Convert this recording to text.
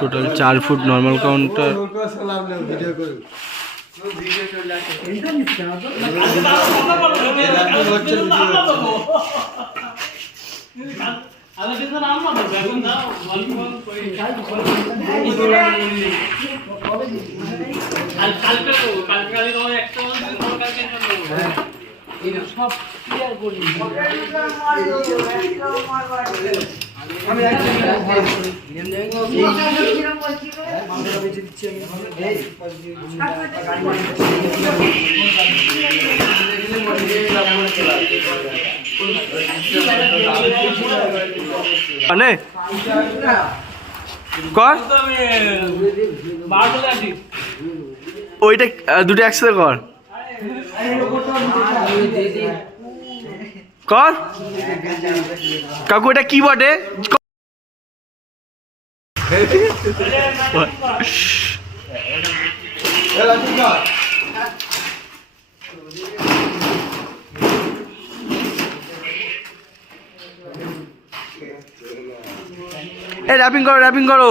Total চার foot normal counter লে video করুন মানে কর। ওইটা দুটো একসাথে কর। কর। কাকু এটা কি বটে কর এই র্যাপিং করো র্যাপিং করো.